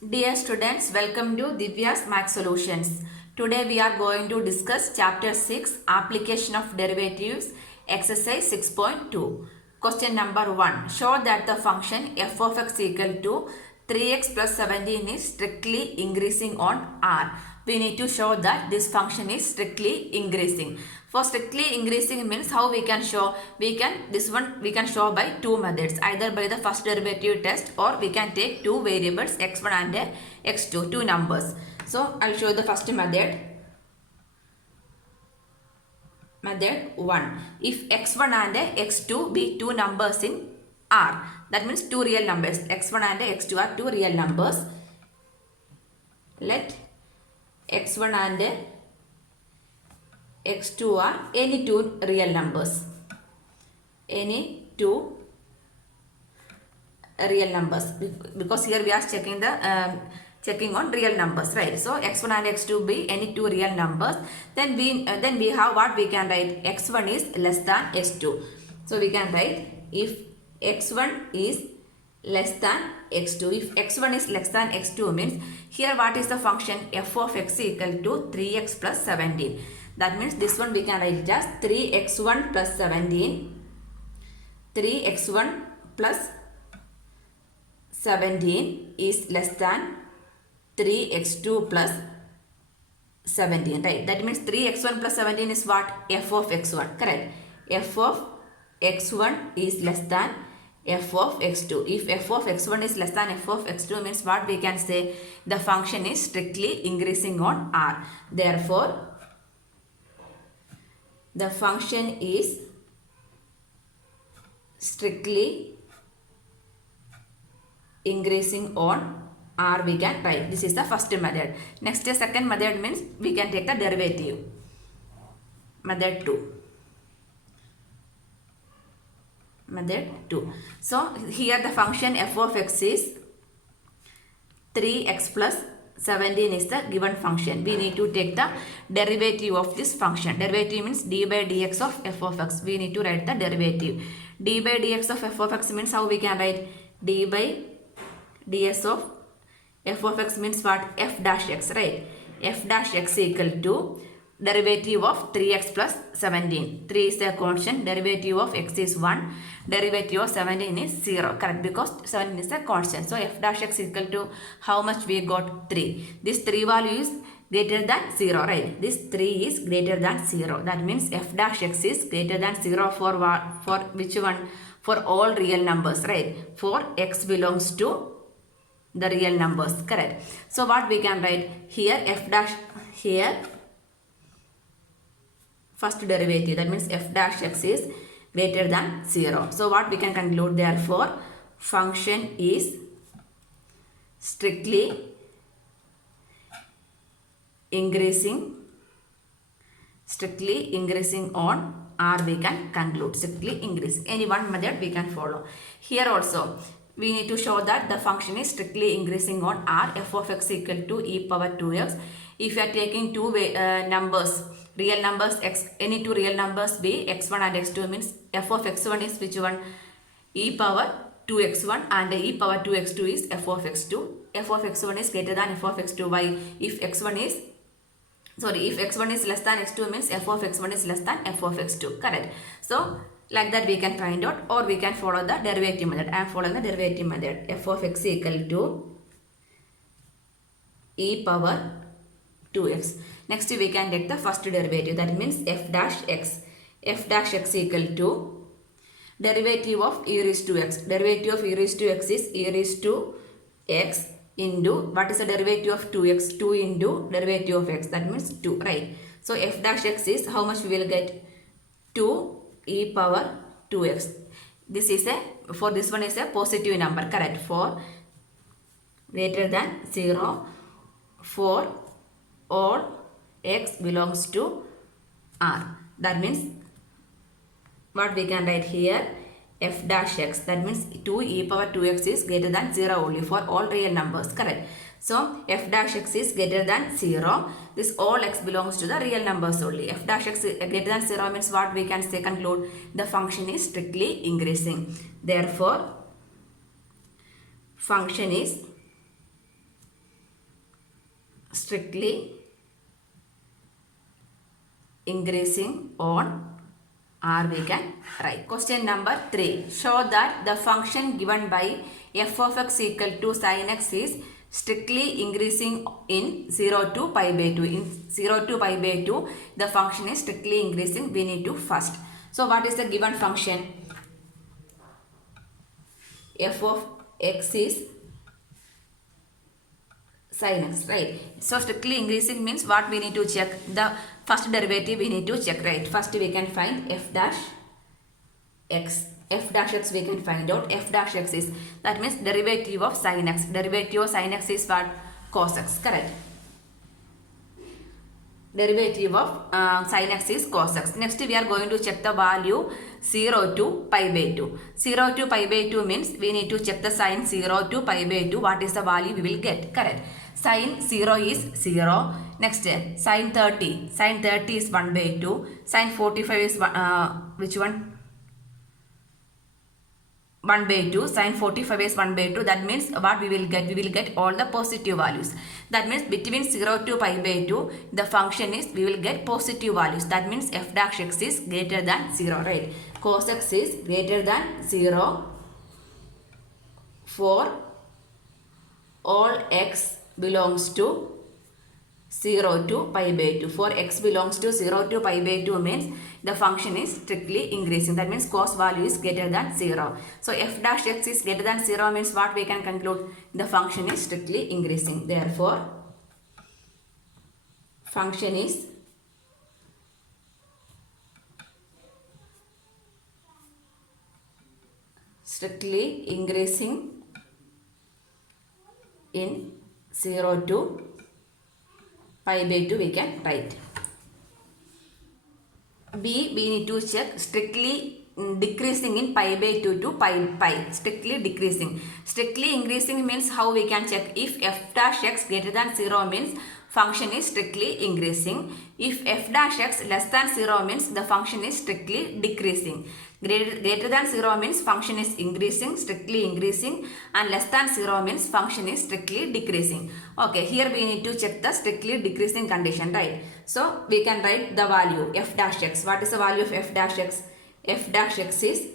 Dear students, welcome to Divya's Math Solutions. Today we are going to discuss Chapter 6, Application of Derivatives, Exercise 6.2. Question number 1. Show that the function f of x equal to 3x plus 17 is strictly increasing on R. We need to show that this function is strictly increasing. For strictly increasing means how we can show? We can show by two methods, either by the first derivative test or we can take two variables x1 and x2, two numbers. So I'll show the first method. Method 1. If x1 and x2 be two numbers in R, that means two real numbers. x1 and x2 are two real numbers. Let x1 and x2 are any two real numbers. Any two real numbers, because here we are checking on real numbers, right? So x1 and x2 be any two real numbers. Then we have what we can write: x1 is less than x2. So we can write if x1 is less than x2. If x1 is less than x2 means here what is the function? F of x equal to 3x plus 17. That means this one we can write it as 3x1 plus 17. 3x1 plus 17 is less than 3x2 plus 17, right? That means 3x1 plus 17 is what? F of x1, correct? F of x1 is less than f of x2. If f of x1 is less than f of x2 means what we can say? The function is strictly increasing on R. Therefore, the function is strictly increasing on R, we can write. This is the first method. Next, the second method means we can take the derivative. Method 2. Method 2. So here the function f of x is 3x plus 17 is the given function. We need to take the derivative of this function. Derivative means d by dx of f of x. We need to write the derivative. D by dx of f of x means how we can write? D by ds of f of x means what? F dash x, right? F dash x equal to derivative of 3x plus 17. 3 is a constant. Derivative of x is 1. Derivative of 17 is 0. Correct, because 17 is a constant. So f dash x equal to how much we got? 3. This 3 value is greater than 0, right? This 3 is greater than 0. That means f dash x is greater than 0 for which one? For all real numbers, right? For x belongs to the real numbers, correct? So what we can write here? F dash, here first derivative, that means f dash x is greater than 0. So what we can conclude? Therefore, function is strictly increasing on R, we can conclude. Strictly increasing. Any one method we can follow. Here also we need to show that the function is strictly increasing on R. F of x equal to e power 2x. If you are taking two numbers, real numbers, any two real numbers be x1 and x2 means f of x1 is which one? E power 2x1 and e power 2x2 is f of x2. F of x1 is greater than f of x2. Why? If x1 is less than x2 means f of x1 is less than f of x2, correct? So like that we can find out, or we can follow the derivative method. I am following the derivative method. F of x equal to e power 2x. Next we can take the first derivative, that means f dash x. F dash x equal to derivative of e raised to x. Derivative of e raised to x is e raised to x into, what is the derivative of 2x? 2 into derivative of x, that means 2, right? So f dash x is how much we will get? 2 e power 2x. This is for this one is a positive number, correct? For greater than 0, for all x belongs to R. That means what we can write here? F dash x, that means 2 e power 2x is greater than 0 only for all real numbers, correct? So f dash x is greater than 0. This all x belongs to the real numbers only. F dash x greater than 0 means what we can say? Conclude the function is strictly increasing. Therefore, function is strictly increasing on R we can write. Question number 3. Show that the function given by f of x equal to sin x is strictly increasing in 0 to pi by 2. In 0 to pi by 2, the function is strictly increasing. We need to first. So what is the given function? F of x is sin x, right? So strictly increasing means what we need to check? The first derivative we need to check, right? First we can find f dash x. F dash x we can find out. F dash x is, that means derivative of sin x. Derivative of sin x is what? Cos x, correct? Derivative of sin x is cos x. Next we are going to check the value 0 to pi by 2. 0 to pi by 2 means we need to check the sin 0 to pi by 2. What is the value we will get? Correct. Sin 0 is 0. Next sin 30. Sin 30 is 1 by 2. Sin 45 is which one? 1 by 2. Sin 45 is 1 by 2. That means what we will get? We will get all the positive values. That means between 0 to pi by 2, the function is, we will get positive values. That means f dash x is greater than 0, right? Cos x is greater than 0 for all x belongs to 0 to pi by 2. For x belongs to 0 to pi by 2 means the function is strictly increasing. That means cos value is greater than 0. So f dash x is greater than 0 means what we can conclude? The function is strictly increasing. Therefore, function is strictly increasing in 0 to pi by 2 we can write. B, we need to check strictly decreasing in pi by 2 to pi. Strictly decreasing. Strictly increasing means how we can check? If f dash x greater than 0 means function is strictly increasing. If f dash x less than 0 means the function is strictly decreasing. Greater than 0 means function is increasing, strictly increasing, and less than 0 means function is strictly decreasing. Okay, here we need to check the strictly decreasing condition, right? So we can write the value f dash x. What is the value of f dash x? F dash x is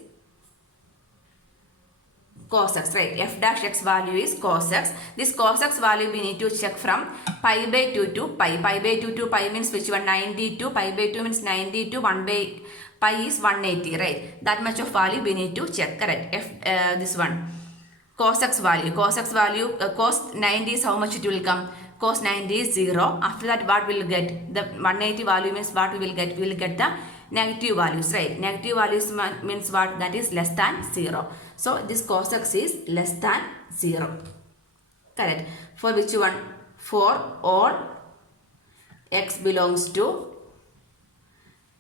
cos x, right? F dash x value is cos x. This cos x value we need to check from pi by 2 to pi. Pi by 2 to pi means which one? 92. Pi by 2 means 92. 1 by pi is 180, right? That much of value we need to check, correct? This one, cos x value. Cos x value, cos 90 is how much it will come? Cos 90 is 0. After that, what we will get? The 180 value means what we will get? We will get the negative values, right? Negative values means what? That is less than 0. So this cos x is less than 0. Correct. For which one? For all x belongs to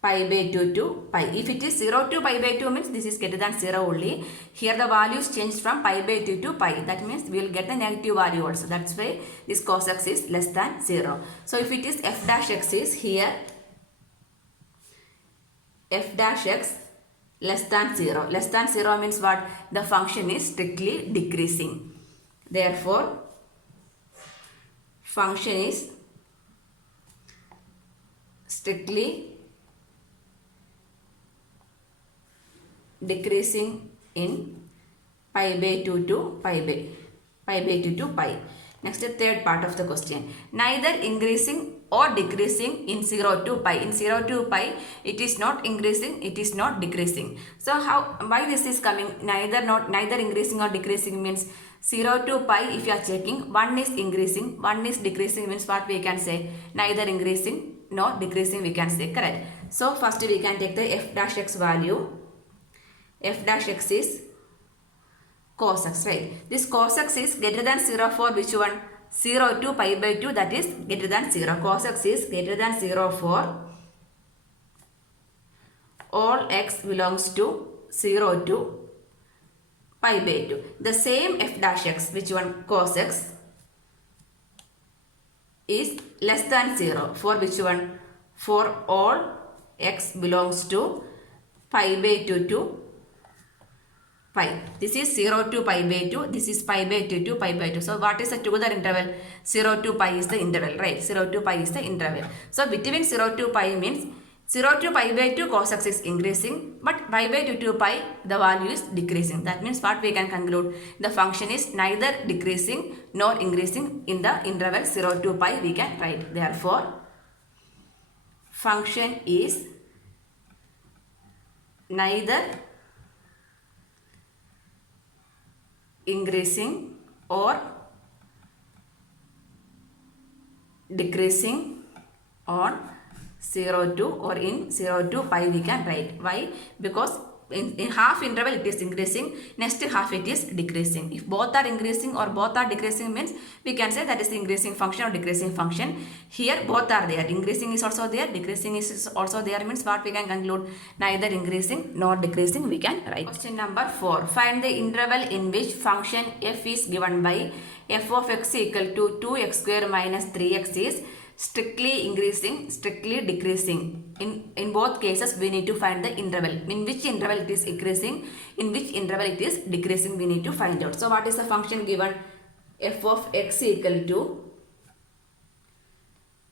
pi by 2 to pi. If it is 0 to pi by 2 means this is greater than 0 only. Here the values changed from pi by 2 to pi. That means we will get the negative value also. That's why this cos x is less than 0. So if it is f dash x is here, f dash x less than 0. Less than 0 means what? The function is strictly decreasing. Therefore, function is strictly decreasing in pi by 2 to pi by 2 to pi. Next, the third part of the question. Neither increasing or decreasing in 0 to pi. In 0 to pi, it is not increasing, it is not decreasing. So why this is coming? Neither increasing or decreasing means 0 to pi, if you are checking, one is increasing, one is decreasing means what we can say? Neither increasing nor decreasing we can say, correct? So first we can take the f dash x value. F dash x is cos x, right? This cos x is greater than 0 for which one? 0 to pi by 2, that is greater than 0. Cos x is greater than 0 for all x belongs to 0 to pi by 2. The same f dash x, which one? Cos x, is less than 0 for which one? For all x belongs to pi by 2 to pi. This is 0 to pi by 2. This is pi by 2 to pi by 2. So what is the together interval? 0 to pi is the interval, right? 0 to pi is the interval. So between 0 to pi means 0 to pi by 2 cos x is increasing, but pi by 2 to pi the value is decreasing. That means what we can conclude? The function is neither decreasing nor increasing in the interval 0 to pi we can write. Therefore, function is neither increasing or decreasing on 0 to or in 0 to pi we can write. Why? Because in half interval it is increasing, next half it is decreasing. If both are increasing or both are decreasing means we can say that is the increasing function or decreasing function. Here both are there, increasing is also there, decreasing is also there, means what we can conclude? Neither increasing nor decreasing we can write. Question number 4. Find the interval in which function f is given by f of x equal to 2x square minus 3x is strictly increasing, strictly decreasing. In both cases we need to find the interval. In which interval it is increasing, in which interval it is decreasing, we need to find out. So what is the function given? F of x equal to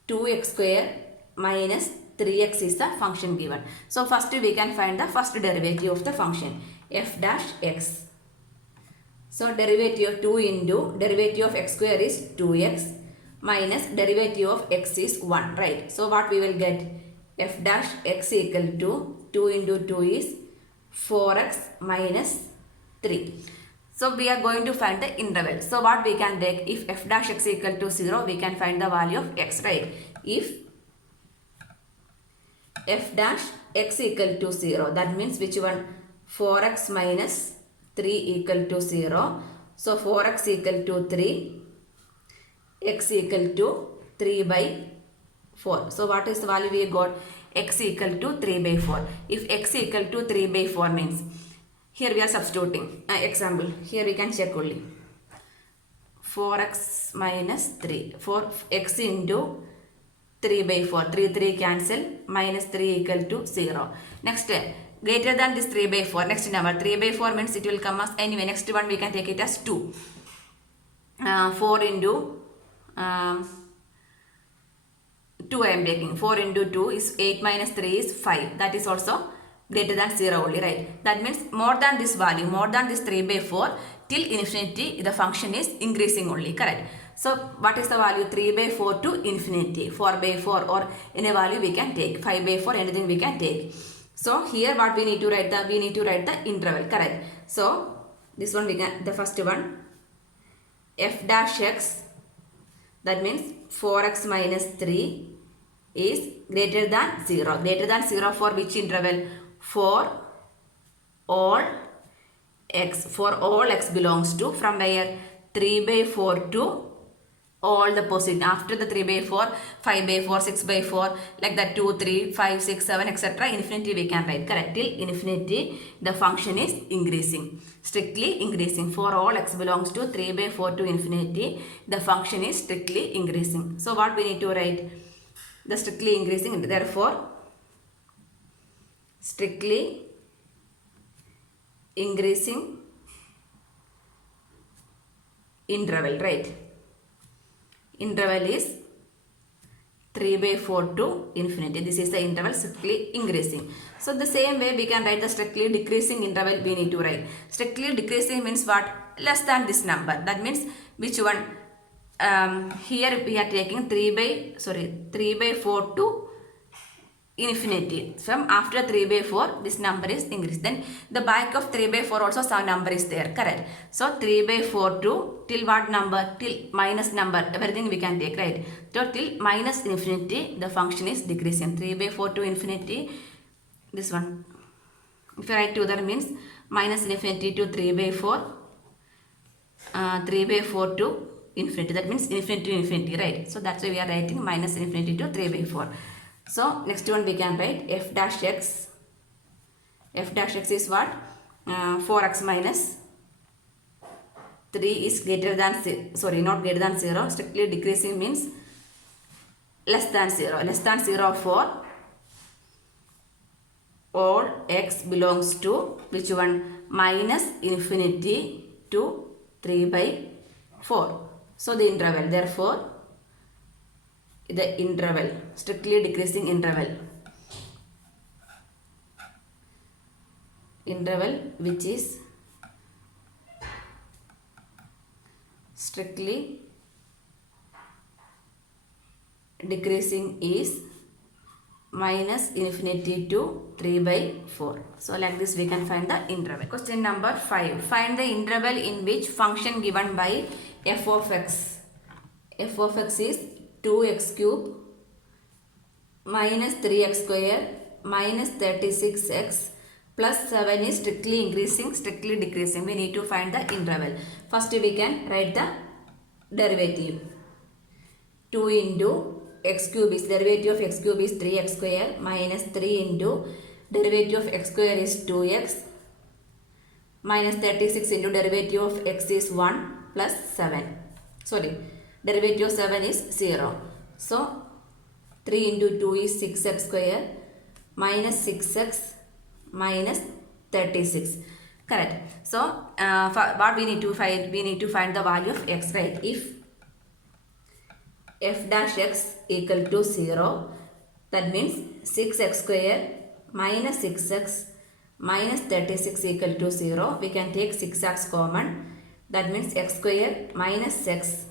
2x square minus 3x is the function given. So first we can find the first derivative of the function f dash x. So derivative of 2 into derivative of x square is 2x minus derivative of x is 1, right? So what we will get? F dash x equal to 2 into 2 is 4x minus 3. So we are going to find the interval. So what we can take? If f dash x equal to 0, we can find the value of x, right? If f dash x equal to 0, that means which one? 4x minus 3 equal to 0. So 4x equal to 3, x equal to 3 by 4. So what is the value we got? X equal to 3 by 4. If x equal to 3 by 4 means, here we are substituting. Example, here we can check only. 4x minus 3. 4x into 3 by 4. 3 cancel. Minus 3 equal to 0. Next, greater than this 3 by 4. Next number 3 by 4 means it will come as, anyway, next one we can take it as 2. 4 into 2 I am taking. 4 into 2 is 8 minus 3 is 5. That is also greater than 0 only, right? That means more than this value, more than this 3 by 4 till infinity the function is increasing only, correct? So what is the value? 3 by 4 to infinity, 4 by 4 or any value we can take, 5 by 4 anything we can take. So here what we need to write? We need to write the interval, correct? So this one we can, the first one, f dash x, that means 4x minus 3 is greater than 0. Greater than 0 for which interval? For all x. For all x belongs to, from where? 3 by 4 to all the positive. After the 3 by 4, 5 by 4, 6 by 4, like that 2, 3, 5, 6, 7, etc. Infinity we can write, correct? Till infinity the function is increasing. Strictly increasing. For all x belongs to 3 by 4 to infinity, the function is strictly increasing. So what we need to write? The strictly increasing. Therefore, strictly increasing interval, right? Interval is 3 by 4 to infinity. This is the interval strictly increasing. So the same way we can write the strictly decreasing interval we need to write. Strictly decreasing means what? Less than this number. That means which one? Here we are taking 3 by 4 to infinity. From after 3 by 4 this number is increased. Then the back of 3 by 4 also some number is there, correct? So 3 by 4 to till what number? Till minus number, everything we can take, right? So till minus infinity the function is decreasing. 3 by 4 to infinity, this one. If you write together means minus infinity to 3 by 4, 3 by 4 to infinity. That means infinity to infinity, right? So that's why we are writing minus infinity to 3 by 4. So next one we can write f dash x. F dash x is what? 4x minus 3 is greater than, not greater than 0. Strictly decreasing means less than 0. Less than 0 for all x belongs to which one? minus infinity to 3 by 4. So the interval, therefore the interval, strictly decreasing interval which is strictly decreasing is minus infinity to 3 by 4. So like this we can find the interval. Question number 5. Find the interval in which function given by f of x. F of x is 2x cube minus 3x square minus 36x plus 7 is strictly increasing, strictly decreasing. We need to find the interval. First we can write the derivative. 2 into x cube is derivative of x cube is 3x square minus 3 into derivative of x square is 2x minus 36 into derivative of x is 1 plus 7. Sorry, derivative of 7 is 0. So 3 into 2 is 6x square minus 6x minus 36. Correct. So what we need to find? We need to find the value of x, right? If f dash x equal to 0, that means 6x square minus 6x minus 36 equal to 0. We can take 6x common. That means x square minus x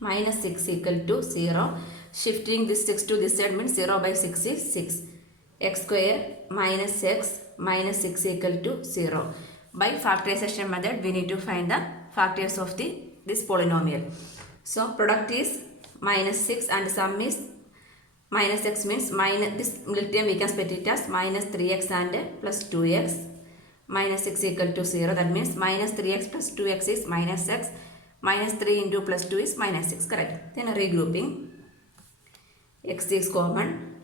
minus 6 equal to 0. Shifting this 6 to this side means 0 by 6 is 6. X square minus x minus 6 equal to 0. By factorization method, we need to find the factors of this polynomial. So product is minus 6 and sum is minus x means minus, this middle term we can split it as minus 3x and plus 2x minus 6 equal to 0. That means minus 3x plus 2x is minus x minus 3 into plus 2 is minus 6. Correct. Then regrouping. X is common.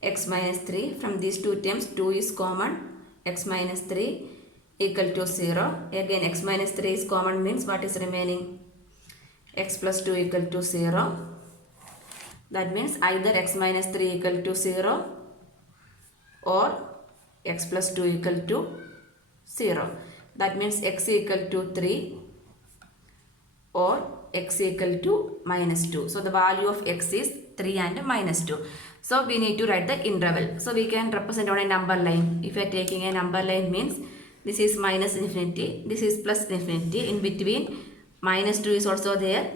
X minus 3. From these two terms 2 is common. X minus 3 equal to 0. Again x minus 3 is common means what is remaining? X plus 2 equal to 0. That means either x minus 3 equal to 0 or x plus 2 equal to 0. That means x equal to 3 or x equal to minus 2. So the value of x is 3 and minus 2. So we need to write the interval. So we can represent on a number line. If you are taking a number line means this is minus infinity, this is plus infinity. In between minus 2 is also there,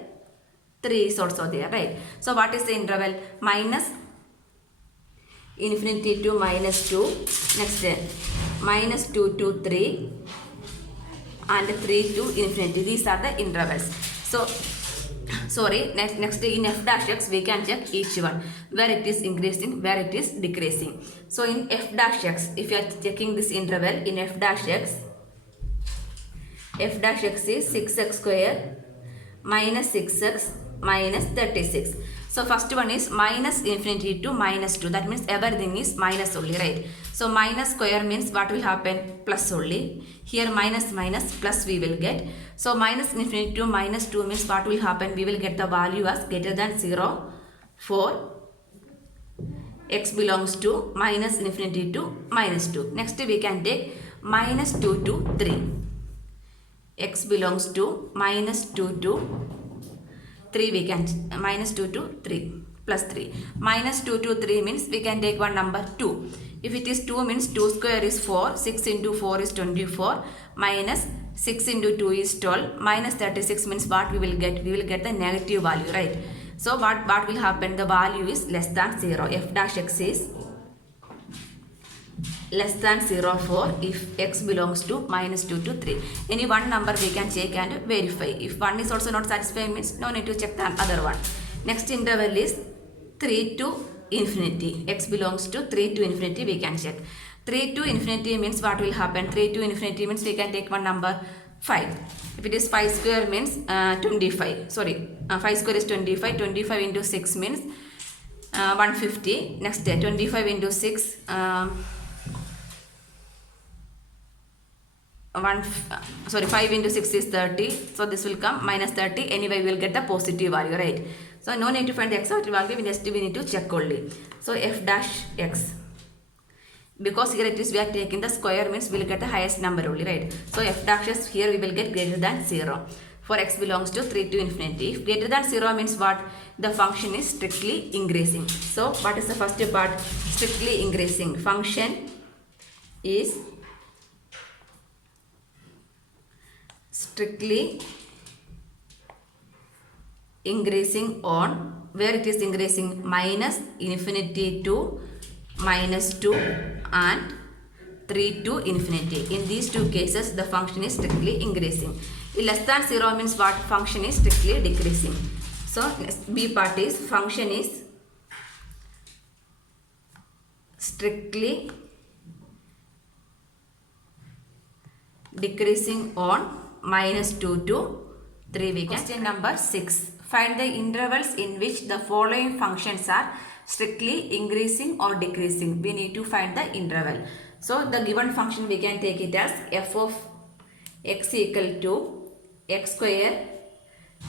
3 is also there, right? So what is the interval? Minus infinity to minus 2, next minus 2 to 3 and 3 to infinity. These are the intervals. So sorry, next in f dash x we can check each one, where it is increasing, where it is decreasing. So in f dash x, if you are checking this interval in f dash x is 6x square minus 6x minus 36. So first one is minus infinity to minus 2. That means everything is minus only, right? So minus square means what will happen? Plus only. Here minus minus plus we will get. So minus infinity to minus 2 means what will happen? We will get the value as greater than 0 for x belongs to minus infinity to minus 2. Next we can take minus 2 to 3. X belongs to minus 2 to 3, we can minus 2 to 3 plus 3. Minus 2 to 3 means we can take one number 2. If it is 2 means 2 square is 4, 6 into 4 is 24, minus 6 into 2 is 12, minus 36 means what we will get? We will get the negative value, right? So what will happen? The value is less than 0. F dash x is less than 0 for if x belongs to minus 2 to 3. Any one number we can check and verify. If one is also not satisfied means no need to check the other one. Next interval is 3 to infinity. X belongs to 3 to infinity, we can check. 3 to infinity means what will happen? 3 to infinity means we can take one number 5. If it is 5 square means 25. Sorry, 5 square is 25. 25 into 6 means 150. Next 25 into 6 5 into 6 is 30. So this will come minus 30. Anyway, we will get the positive value, right? So no need to find the exact value. We need to check only. So f dash x because here it is we are taking the square means we will get the highest number only, right? So f dash s here we will get greater than 0 for x belongs to 3 to infinity. If greater than 0 means what? The function is strictly increasing. So what is the first part? Strictly increasing. Function is strictly increasing on, where it is increasing, minus infinity to minus 2 and 3 to infinity. In these two cases the function is strictly increasing. Less than 0 means what? Function is strictly decreasing. So B part is function is strictly decreasing on minus 2 to 3. We can. Question number 6. Find the intervals in which the following functions are strictly increasing or decreasing. We need to find the interval. So the given function we can take it as f of x equal to x square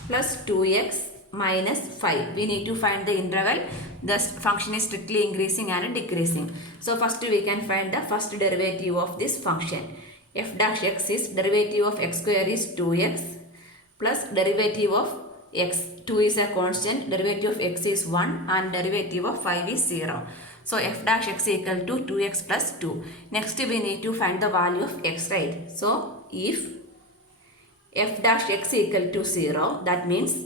plus 2x minus 5. We need to find the interval. The function is strictly increasing and decreasing. So first we can find the first derivative of this function. F dash x is derivative of x square is 2x plus derivative of x. 2 is a constant, derivative of x is 1 and derivative of 5 is 0. So f dash x equal to 2x plus 2. Next we need to find the value of x, right? So if f dash x equal to 0, that means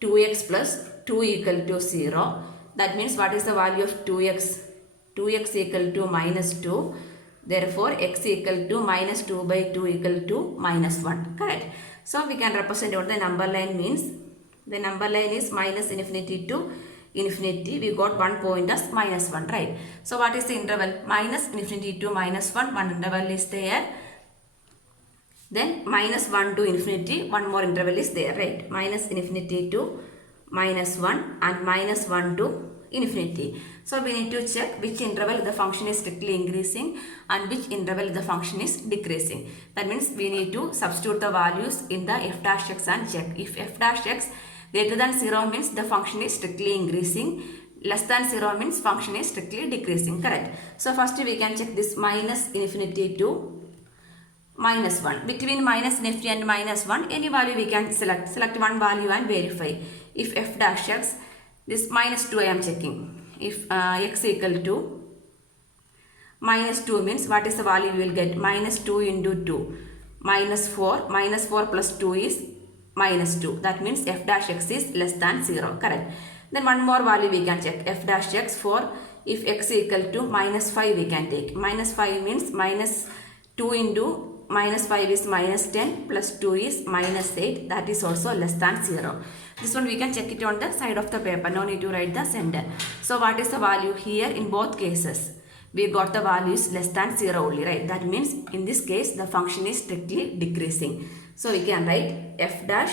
2x plus 2 equal to 0. That means what is the value of 2x? 2x equal to minus 2. Therefore x equal to minus 2 by 2 equal to minus 1. Correct. So we can represent what the number line means. The number line is minus infinity to infinity. We got one point as minus 1, right? So what is the interval? Minus infinity to minus 1. One interval is there. Then minus 1 to infinity. One more interval is there, right? Minus infinity to minus 1 and minus 1 to infinity. So we need to check which interval the function is strictly increasing and which interval the function is decreasing. That means we need to substitute the values in the f dash x and check. If f dash x greater than 0 means the function is strictly increasing. Less than 0 means function is strictly decreasing. Correct. So first we can check this minus infinity to minus 1. Between minus infinity and minus 1, any value we can select. Select one value and verify. If f dash x, this minus 2 I am checking. If x equal to minus 2 means what is the value we will get? Minus 2 into 2. Minus 4. Minus 4 plus 2 is minus 2. That means f dash x is less than 0. Correct. Then one more value we can check. F dash x for if x equal to minus 5 we can take. Minus 5 means minus 2 into minus 5 is minus 10 plus 2 is minus 8. That is also less than 0. This one we can check it on the side of the paper. No need to write the center. So what is the value here in both cases? We got the values less than 0 only, right? That means in this case the function is strictly decreasing. So we can write f dash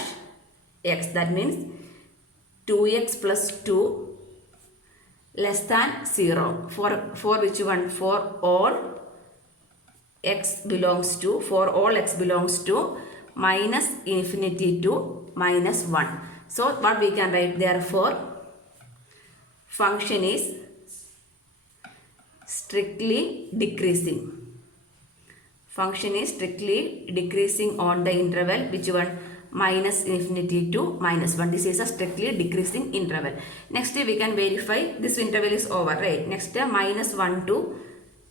x. That means 2x plus 2 less than 0. For which one? For all x belongs to, minus infinity to minus 1. So what we can write? Therefore function is strictly decreasing. Function is strictly decreasing on the interval which one? Minus infinity to minus 1. This is a strictly decreasing interval. Next we can verify this interval is over, right? Next minus 1 to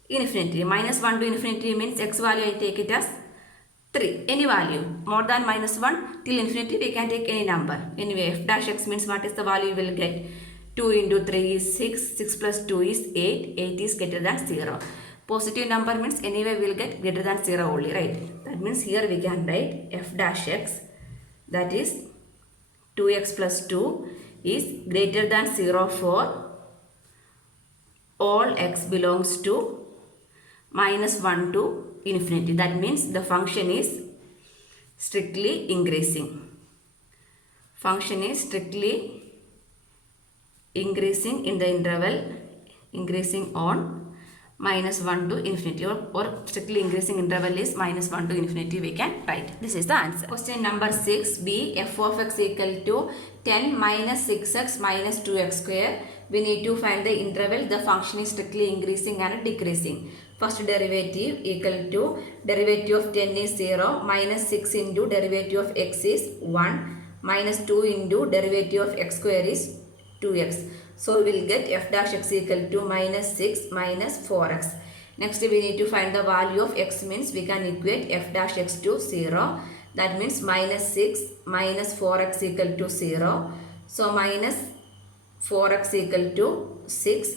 infinity. Minus 1 to infinity means x value I take it as 3. Any value more than minus 1 till infinity we can take any number. Anyway f dash x means what is the value we will get? 2 into 3 is 6. 6 plus 2 is 8. 8 is greater than 0. Positive number means anyway we will get greater than 0 only, right? That means here we can write f dash x, that is 2x plus 2 is greater than 0 for all x belongs to minus 1 to infinity. That means the function is strictly increasing. Function is strictly increasing in the interval, increasing on minus 1 to infinity, or strictly increasing interval is minus 1 to infinity we can write. This is the answer. Question number 6b, f of x equal to 10 minus 6x minus 2x square. We need to find the interval. The function is strictly increasing and decreasing. First derivative equal to derivative of 10 is 0, minus 6 into derivative of x is 1, minus 2 into derivative of x square is 2x. So we will get f dash x equal to minus 6 minus 4x. Next we need to find the value of x, means we can equate f dash x to 0. That means minus 6 minus 4x equal to 0. So minus 4x equal to 6.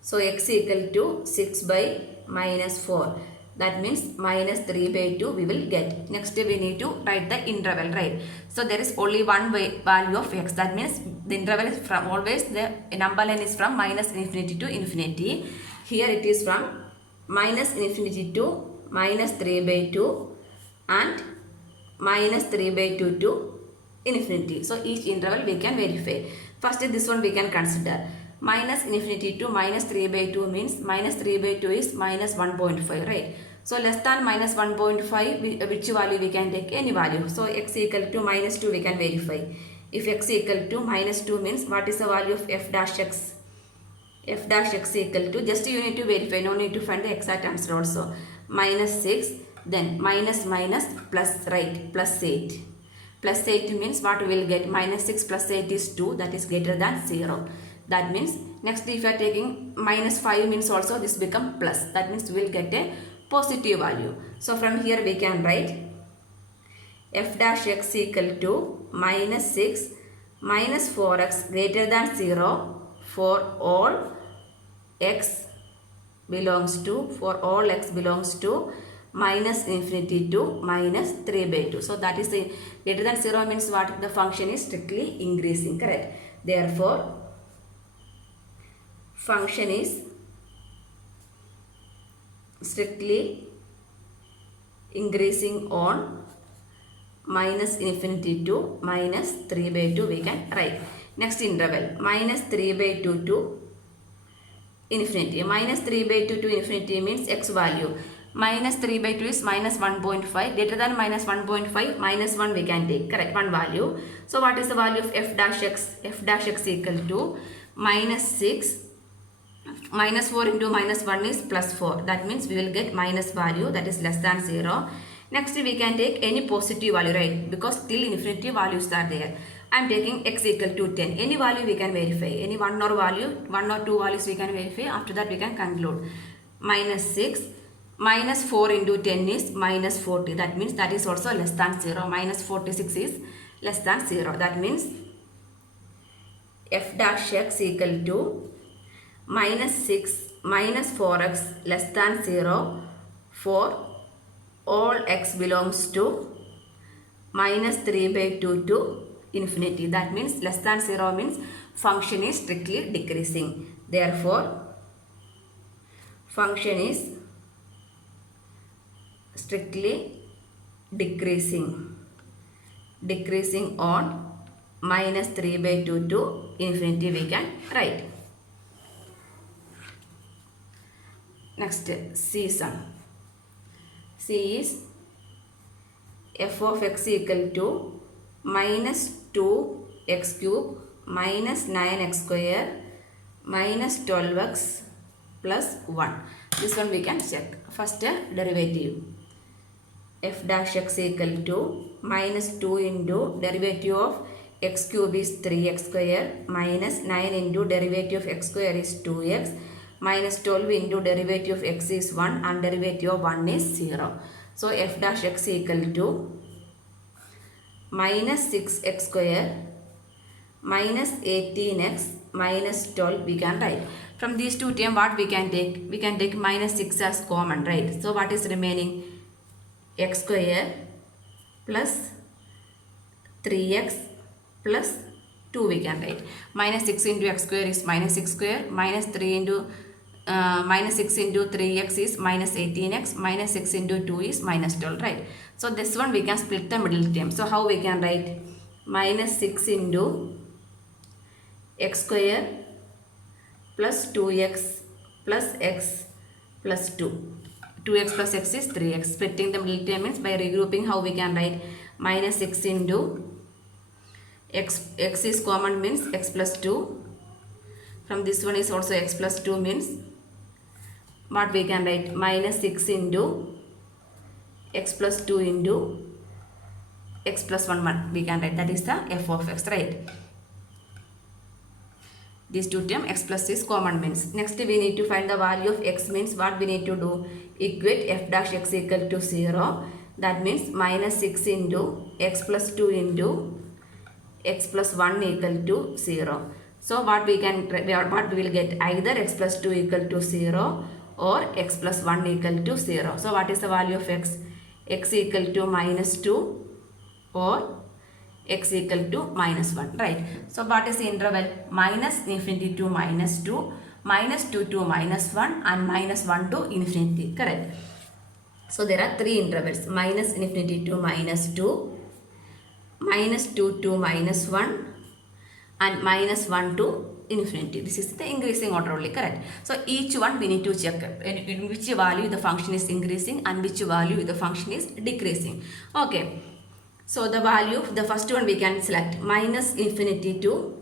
So x equal to 6 by minus 4. That means minus 3 by 2 we will get. Next we need to write the interval, right? So there is only one value of x. That means the interval is from always the number line is from minus infinity to infinity. Here it is from minus infinity to minus 3 by 2 and minus 3 by 2 to infinity. So each interval we can verify. First this one we can consider. Minus infinity to minus 3 by 2 means minus 3 by 2 is minus 1.5, right? So less than minus 1.5, which value we can take? Any value. So x equal to minus 2 we can verify. If x equal to minus 2 means what is the value of f dash x? F dash x equal to, just you need to verify, no need to find the exact answer also. Minus 6, then minus minus plus, right? Plus 8. Plus 8 means what we will get? Minus 6 plus 8 is 2, that is greater than 0. That means next if you are taking minus 5 means also this become plus. That means we will get a positive value. So from here we can write f dash x equal to minus 6 minus 4x greater than 0 for all x belongs to minus infinity to minus 3 by 2. So that is the greater than 0 means what? The function is strictly increasing, correct? Therefore function is strictly increasing on minus infinity to minus 3 by 2 we can write. Next interval minus 3 by 2 to infinity. Minus 3 by 2 to infinity means x value. Minus 3 by 2 is minus 1.5. Greater than minus 1.5, minus 1 we can take, correct? One value. So what is the value of f dash x? F dash x equal to minus 6. Minus 4 into minus 1 is plus 4. That means we will get minus value, that is less than 0. Next we can take any positive value, right? Because till infinity values are there. I am taking x equal to 10. Any value we can verify. Any one or two values we can verify. After that we can conclude. Minus 6. Minus 4 into 10 is minus 40. That means that is also less than 0. Minus 46 is less than 0. That means f dash x equal to minus 6 minus 4x less than 0 for all x belongs to minus 3 by 2 to infinity. That means less than 0 means function is strictly decreasing. Therefore function is strictly decreasing on minus 3 by 2 to infinity we can write. Next C sum. C is f of x equal to minus 2x cube minus 9x square minus 12x plus 1. This one we can check. First derivative. F dash x equal to minus 2 into derivative of x cube is 3x square minus 9 into derivative of x square is 2x minus 12 into derivative of x is 1 and derivative of 1 is 0. So f dash x equal to minus 6x square minus 18x minus 12 we can write. From these two terms what we can take? We can take minus 6 as common, right? So what is remaining? X square plus 3x plus 2 we can write. Minus 6 into x square is minus 6 square. Minus 3 into minus 6 into 3x is minus 18x. Minus 6 into 2 is minus 12, right? So this one we can split the middle term. So how we can write? Minus 6 into x square plus 2x plus x plus 2. 2x plus x is 3x. Splitting the middle term means by regrouping how we can write minus 6 into x is common means x plus 2. From this one is also x plus 2 means what we can write minus 6 into x plus 2 into x plus 1 we can write, that is the f of x, right? These two terms x plus is common means. Next we need to find the value of x means what we need to do, equate f dash x equal to 0, that means minus 6 into x plus 2 into x plus 1 equal to 0. So what we will get, either x plus 2 equal to 0 or x plus 1 equal to 0. So what is the value of x? X equal to minus 2 or x equal to minus 1, right? So what is the interval? Minus infinity to minus 2, minus 2 to minus 1 and minus 1 to infinity, correct? So there are three intervals, minus infinity to minus 2, minus 2 to minus 1 and minus 1 to infinity. This is the increasing order only, correct? So each one we need to check in which value the function is increasing and which value the function is decreasing. Okay. So the value, the first one we can select minus infinity to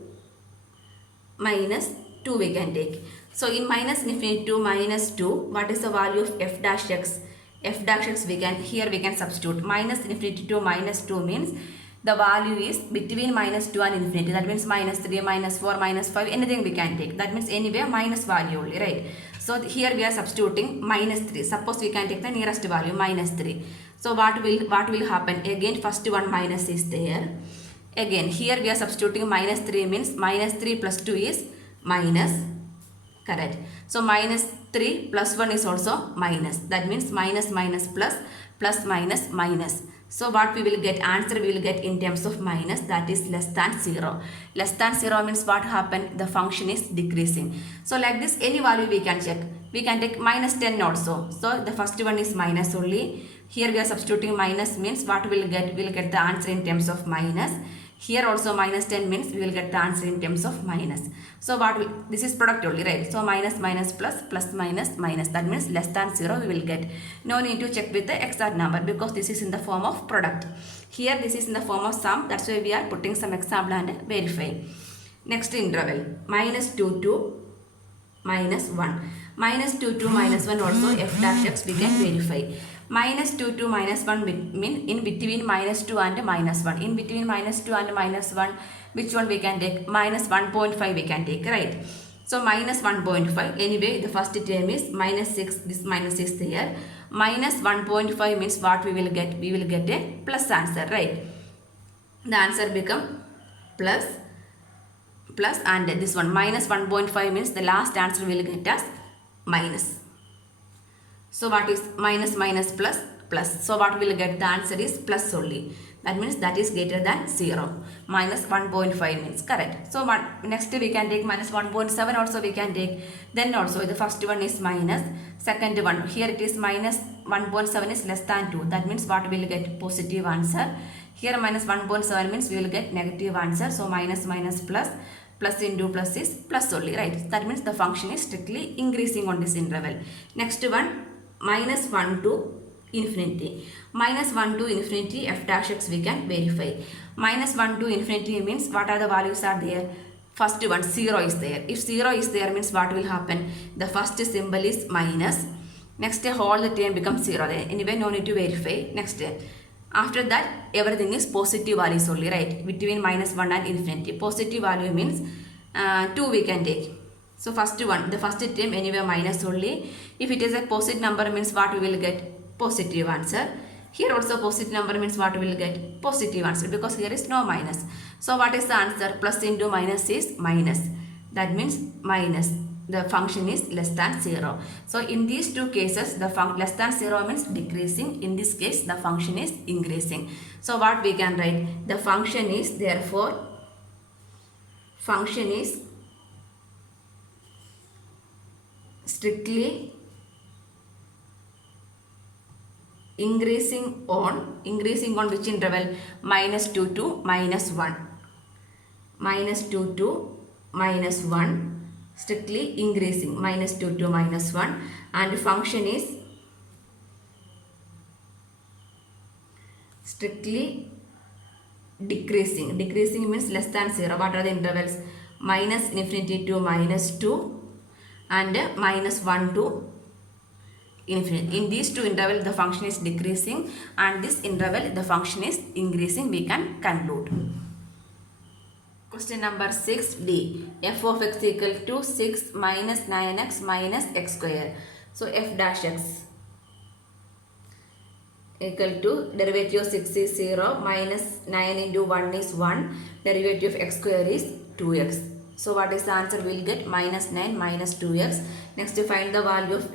minus 2 we can take. So in minus infinity to minus 2, what is the value of f dash x? F dash x we can substitute. Minus infinity to minus 2 means the value is between minus 2 and infinity. That means minus 3, minus 4, minus 5, anything we can take. That means anywhere minus value only, right? So here we are substituting minus 3. Suppose we can take the nearest value, minus 3. So what will happen? Again first one minus is there. Again here we are substituting minus 3 means minus 3 plus 2 is minus, correct? So minus 3 plus 1 is also minus. That means minus minus plus, plus minus minus. So what we will get, answer we will get in terms of minus, that is less than 0. Less than 0 means what happened? The function is decreasing. So like this any value we can check. We can take minus 10 also. So the first one is minus only. Here we are substituting minus means what we will get? We will get the answer in terms of minus. Here also minus 10 means we will get the answer in terms of minus. So this is product only, right? So minus minus plus, plus minus minus, that means less than 0 we will get. No need to check with the exact number because this is in the form of product. Here this is in the form of sum, that's why we are putting some example and verify. Next interval, minus 2 to minus 1. Minus 2 to minus 1 also f dash x we can verify. Minus 2 to minus 1 mean in between minus 2 and minus 1. In between minus 2 and minus 1, which one we can take? Minus 1.5 we can take, right? So minus 1.5, anyway the first term is minus 6, this minus is there. Minus 1.5 means what we will get? We will get a plus answer, right? The answer become plus, plus, and this one minus 1.5 means the last answer we will get as minus. So what is minus minus plus plus? So what we will get? The answer is plus only. That means that is greater than 0. Minus 1.5 means correct. So next we can take minus 1.7 also we can take. Then also the first one is minus. Second one, here it is minus 1.7 is less than 2. That means what we will get? Positive answer. Here minus 1.7 means we will get negative answer. So minus minus plus. Plus into plus is plus only, right? That means the function is strictly increasing on this interval. Next one, minus 1 to infinity. Minus 1 to infinity f dash x we can verify. Minus 1 to infinity means what are the values are there? First one 0 is there. If 0 is there means what will happen? The first symbol is minus. Next whole the term becomes 0 there. Anyway no need to verify. Next after that everything is positive values only, right? Between minus 1 and infinity. Positive value means 2 we can take. So first one, the first term anyway minus only. If it is a positive number means what we will get? Positive answer. Here also positive number means what we will get? Positive answer because here is no minus. So what is the answer? Plus into minus is minus. That means minus. The function is less than 0. So in these two cases the less than 0 means decreasing. In this case the function is increasing. So what we can write? The function is therefore function is strictly increasing on which interval? Minus 2 to minus 1. Minus 2 to minus 1. strictly increasing, -2 to -1, and function is strictly decreasing. Decreasing means less than 0. What are the intervals? -infinity to -2 and -1 to infinity. In these two intervals the function is decreasing, and this interval the function is increasing. We can conclude. Question number 6d. F of x equal to 6 minus 9x minus x square. So f dash x equal to derivative of 6 is 0, minus 9 into 1 is 1, derivative of x square is 2x. So what is the answer? We will get minus 9 minus 2x. Next to find the value of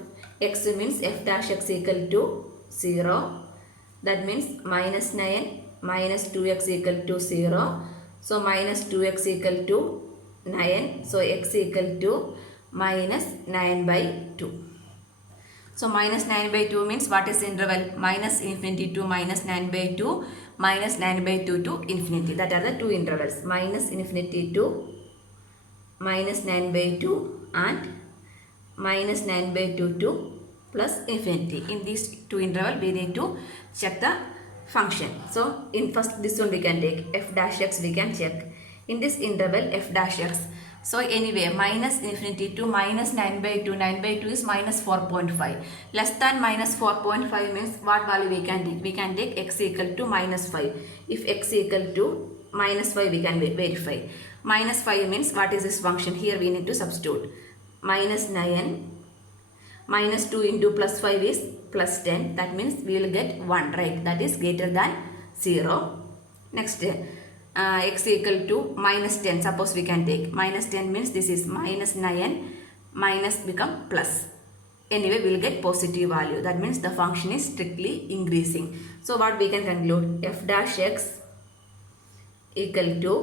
x means f dash x equal to 0. That means minus 9 minus 2x equal to 0. So minus 2x equal to 9. So x equal to minus 9 by 2. So minus 9 by 2 means what is the interval? Minus infinity to minus 9 by 2, minus 9 by 2 to infinity. That are the two intervals. Minus infinity to minus 9 by 2 and minus 9 by 2 to plus infinity. In these two intervals we need to check the function. So in first this one we can take f dash x, we can check. In this interval f dash x. So anyway, minus infinity to minus 9 by 2. 9 by 2 is minus 4.5. Less than minus 4.5 means what value we can take? We can take x equal to minus 5. If x equal to minus 5 we can verify. Minus 5 means what is this function? Here we need to substitute. Minus 9 minus 2 into plus 5 is plus 10. That means we will get 1, right? That is greater than 0. Next, x equal to minus 10. Suppose we can take minus 10 means this is minus 9 minus become plus. Anyway, we will get positive value. That means the function is strictly increasing. So what we can conclude? F dash x equal to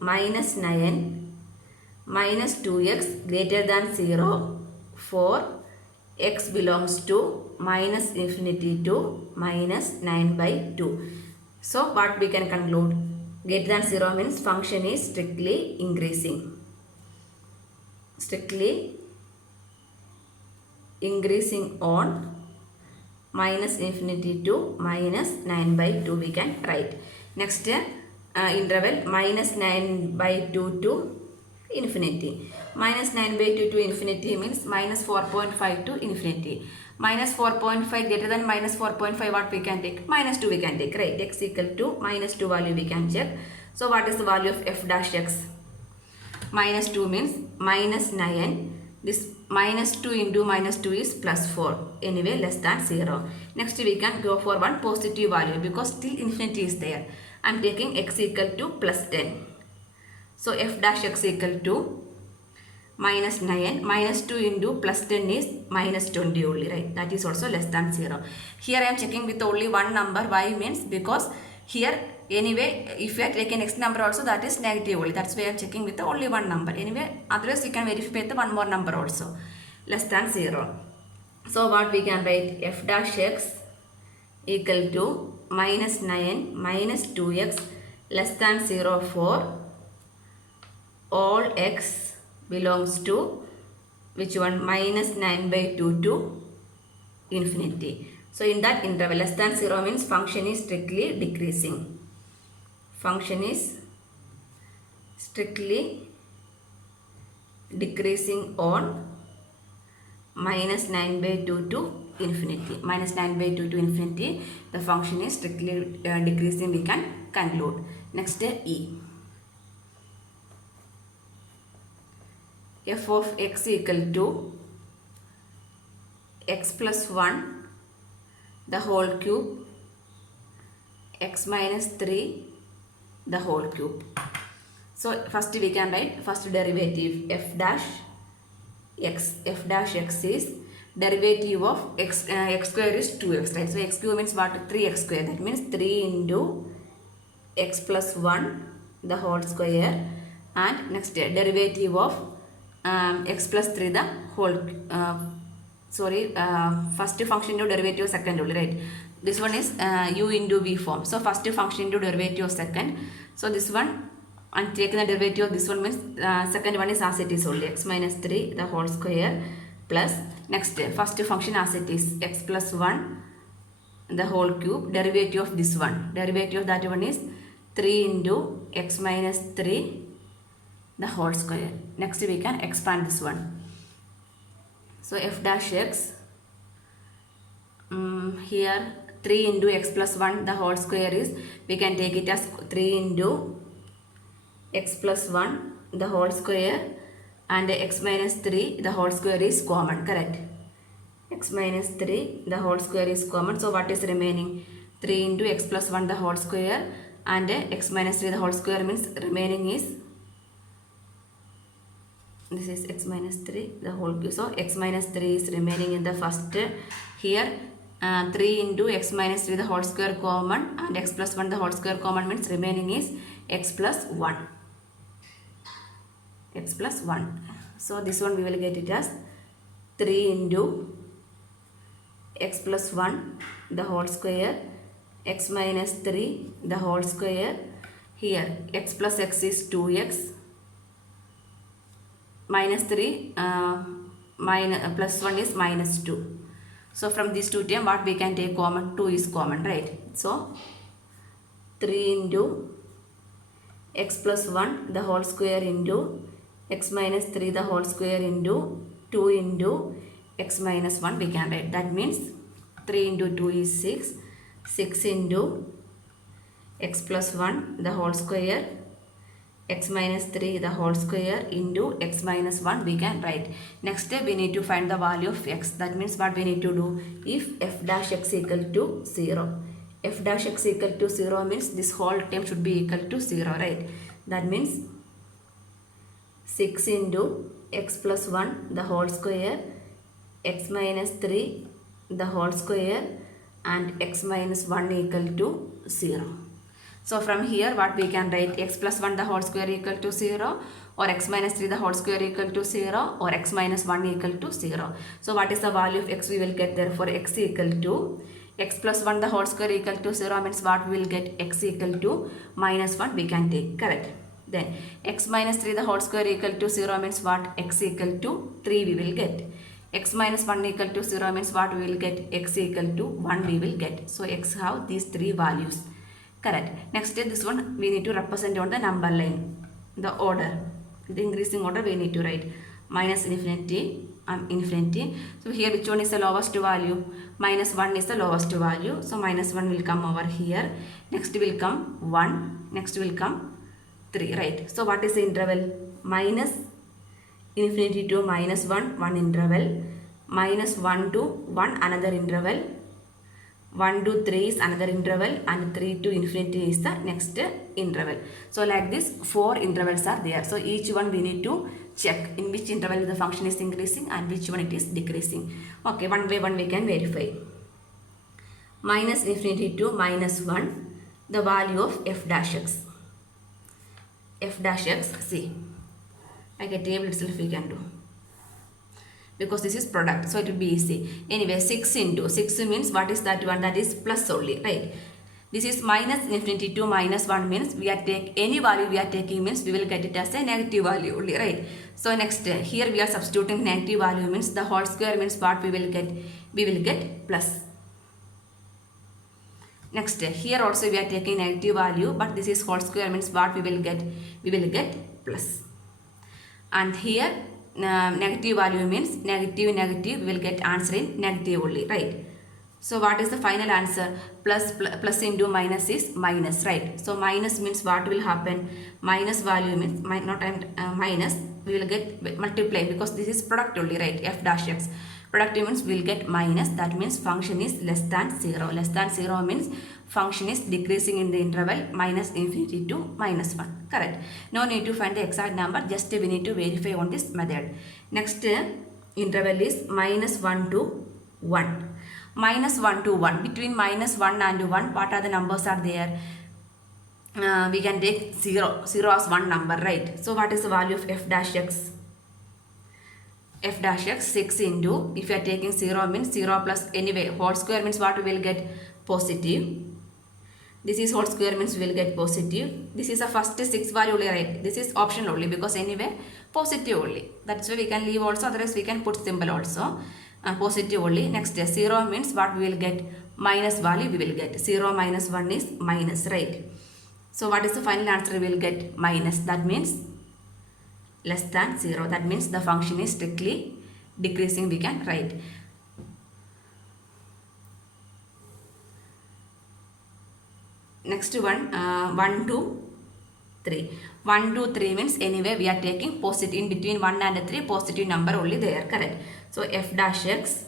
minus 9 minus 2x greater than 0 for x belongs to minus infinity to minus 9 by 2. So what we can conclude? Greater than 0 means function is strictly increasing. Strictly increasing on minus infinity to minus 9 by 2 we can write. Next interval minus 9 by 2 to infinity. Minus 9 by 2 to infinity means minus 4.5 to infinity. Minus 4.5 greater than minus 4.5, what we can take? Minus 2 we can take, right? X equal to minus 2 value we can check. So what is the value of f dash x? Minus 2 means minus 9. This minus 2 into minus 2 is plus 4. Anyway, less than 0. Next we can go for one positive value because still infinity is there. I am taking x equal to plus 10. So f dash x equal to minus 9, minus 2 into plus 10 is minus 20 only, right? That is also less than 0. Here I am checking with only one number. Why means because here anyway if you are taking next number also that is negative only. That's why I am checking with only one number. Anyway otherwise you can verify the one more number also. Less than 0. So what we can write? F dash x equal to minus 9 minus 2x less than 0 for all x belongs to which one? Minus 9 by 2 to infinity. So in that interval less than 0 means function is strictly decreasing. Function is strictly decreasing on minus 9 by 2 to infinity. Minus 9 by 2 to infinity. The function is strictly decreasing. We can conclude. Next E. F of x equal to x plus 1 the whole cube x minus 3 the whole cube. So first we can write first derivative f dash x. F dash x is derivative of x square is 2x, right? So x cube means what? 3x square. That means 3 into x plus 1 the whole square, and next derivative of x plus 3 the whole first function into derivative second only, right? This one is u into v form. So first function into derivative second. So this one and taking the derivative of this one means second one is as it is only, x minus 3 the whole square plus next first function as it is, x plus 1 the whole cube, derivative of this one, derivative of that one is 3 into x minus 3 the whole square. Next we can expand this one. So f dash x, here 3 into x plus 1 the whole square is, we can take it as 3 into x plus 1 the whole square, and x minus 3 the whole square is common, correct? X minus 3 the whole square is common. So what is remaining? 3 into x plus 1 the whole square, and x minus 3 the whole square means remaining is, this is x minus 3 the whole cube. So x minus 3 is remaining in the first. Here 3 into x minus 3 the whole square common, and x plus 1 the whole square common means remaining is x plus 1. X plus 1. So this one we will get it as 3 into x plus 1 the whole square, x minus 3 the whole square. Here x plus x is 2x, minus 3 plus 1 is minus 2. So from these two terms what we can take common? 2 is common, right? So 3 into x plus 1 the whole square into x minus 3 the whole square into 2 into x minus 1 we can write. That means 3 into 2 is 6. 6 into x plus 1 the whole square, x minus 3 the whole square into x minus 1 we can write. Next step we need to find the value of x. That means what we need to do? If f dash x equal to 0. F dash x equal to 0 means this whole term should be equal to 0, right? That means 6 into x plus 1 the whole square, x minus 3 the whole square, and x minus 1 equal to 0. So from here what we can write? X plus 1 the whole square equal to 0, or x minus 3 the whole square equal to 0, or x minus 1 equal to 0. So what is the value of x we will get? Therefore x equal to x plus 1 the whole square equal to 0 means what we will get? X equal to minus 1 we can take, correct? Then x minus 3 the whole square equal to 0 means what? X equal to 3 we will get. X minus 1 equal to 0 means what we will get? X equal to 1 we will get. So x have these three values, correct? Next this one we need to represent on the number line, the order, the increasing order we need to write minus infinity and infinity. So here which one is the lowest value? Minus 1 is the lowest value. So minus 1 will come over here. Next will come 1. Next will come 3, right? So what is the interval? Minus infinity to minus 1, one interval. Minus 1 to 1, another interval. 1 to 3 is another interval, and 3 to infinity is the next interval. So like this 4 intervals are there. So each one we need to check in which interval the function is increasing and which one it is decreasing. Okay, one by one we can verify. Minus infinity to minus 1, the value of f dash x. F dash x, see, like a table itself we can do, because this is product, so it will be easy. Anyway, 6 into 6 means what is that one? That is plus only, right? This is minus infinity to minus 1 means we are take any value we are taking means we will get it as a negative value only, right? So next here we are substituting negative value means the whole square means what we will get? We will get plus. Next here also we are taking negative value, but this is whole square means what we will get? We will get plus. And here negative value means negative we will get answer in negative only, right? So what is the final answer? Plus into minus is minus, right? So minus means what will happen? Minus value means minus we will get multiply, because this is product only, right? F dash x. Product means we will get minus, that means function is less than 0. Less than 0 means function is decreasing in the interval minus infinity to minus 1, correct? No need to find the exact number, just we need to verify on this method. Next interval is minus 1 to 1. Minus 1 to 1. Between minus 1 and 1, what are the numbers are there? We can take 0. 0 as one number, right? So what is the value of f dash x? F dash x 6 into, if you are taking 0 means 0 plus, anyway whole square means what we will get? Positive. This is whole square means we will get positive. This is a first 6 value only, right? This is optional only because anyway positive only. That's why we can leave also, otherwise we can put symbol also. Positive only. Next 0 means what we will get? Minus value we will get. 0 minus 1 is minus, right? So what is the final answer? We will get minus. That means less than 0. That means the function is strictly decreasing, we can write. Next one, 1, 2, 3. 1, 2, 3 means anyway we are taking positive, in between 1 and 3 positive number only there, correct. So f dash x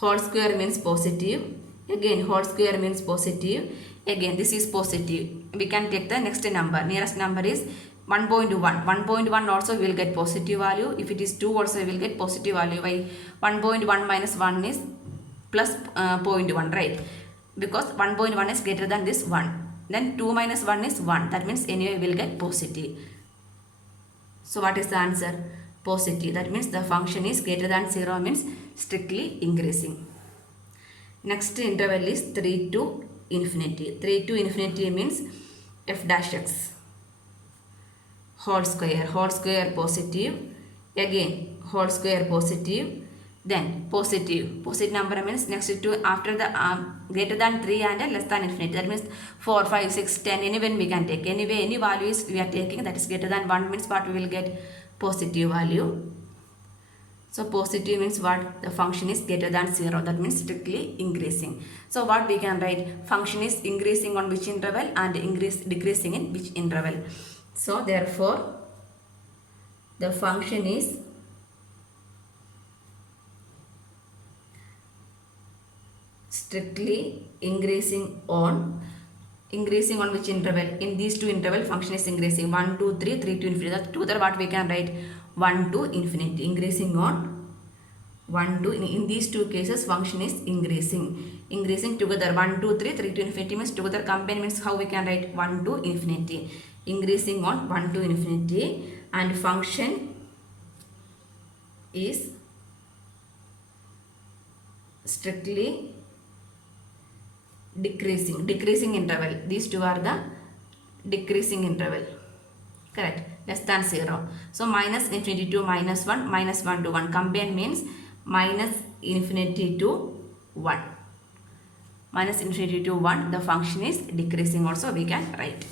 whole square means positive, again whole square means positive, again this is positive. We can take the next number, nearest number is 1.1. 1.1 also we will get positive value. If it is 2 also we will get positive value. Why? 1.1 minus 1 is plus 0.1, right? Because 1.1 is greater than this 1. Then 2 minus 1 is 1. That means anyway we will get positive. So what is the answer? Positive. That means the function is greater than 0 means strictly increasing. Next interval is 3 to infinity. 3 to infinity means f dash x whole square positive, again whole square positive, then positive number means next to after the greater than 3 and less than infinity. That means 4, 5, 6, 10, anyway we can take. Anyway any values we are taking that is greater than 1 means what we will get? Positive value. So positive means what? The function is greater than 0. That means strictly increasing. So what we can write? Function is increasing on which interval and decreasing in which interval. So therefore the function is strictly increasing on which interval? In these two interval function is increasing 1, 2, 3, 3 to infinity. That's together what we can write? 1 to infinity, increasing on 1 to, in these two cases function is increasing together 1, 2, 3, 3 to infinity means together combine means how we can write? 1 to infinity, increasing on 1 to infinity, and function is strictly decreasing interval. These two are the decreasing interval, correct, less than 0. So minus infinity to minus 1, minus 1 to 1 combine means minus infinity to 1. Minus infinity to 1, the function is decreasing also we can write.